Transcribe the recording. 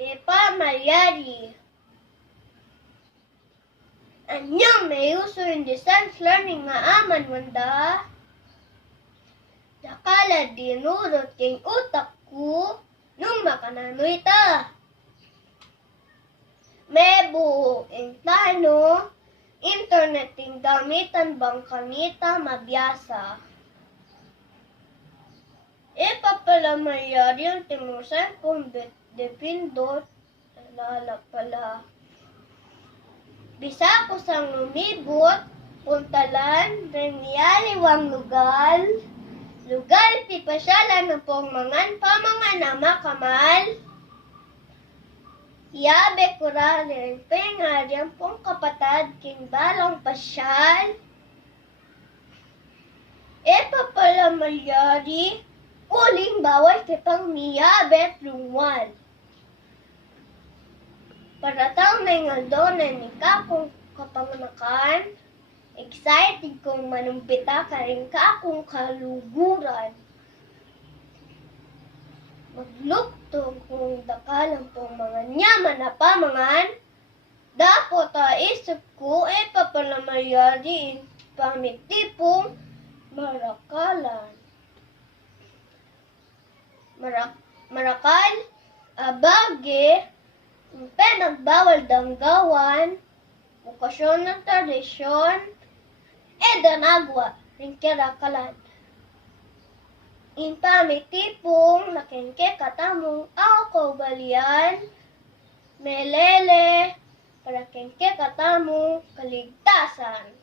Epa Malyari. Anyang may uso yung distance learning nga aman wanda. Nakala dinurot king utak ko nung makananoy ta. May buong plano, internet ting gamitan bang kanita mabiyasa. Pala mayari ang timusan kung depindot, lala pala. Bisa ko sang lumibot, puntalan, reniyaliwang lugar ti pasyalan ng pong mangan nama kamal. Yabe kuralin, pengaryang pong kapatad, king balong pasyal. Pala malyari, uling bawal kitang miyabet lungwal. Paratang na nga doon ni kakong kapanganakan, excited kong manumpita ka rin kakong kaluguran. Maglukto kung dakalang pong mga nyaman na pamangan, dapat isip ko papalamayari pamitipong marakalan. Marakal, abage, nagbawal danggawan, bukasyon ng tradisyon, danagwa, ringkerakalan. Impamitipong, nakengke katamong ako balian, melele, para kengke katamong kaligtasan.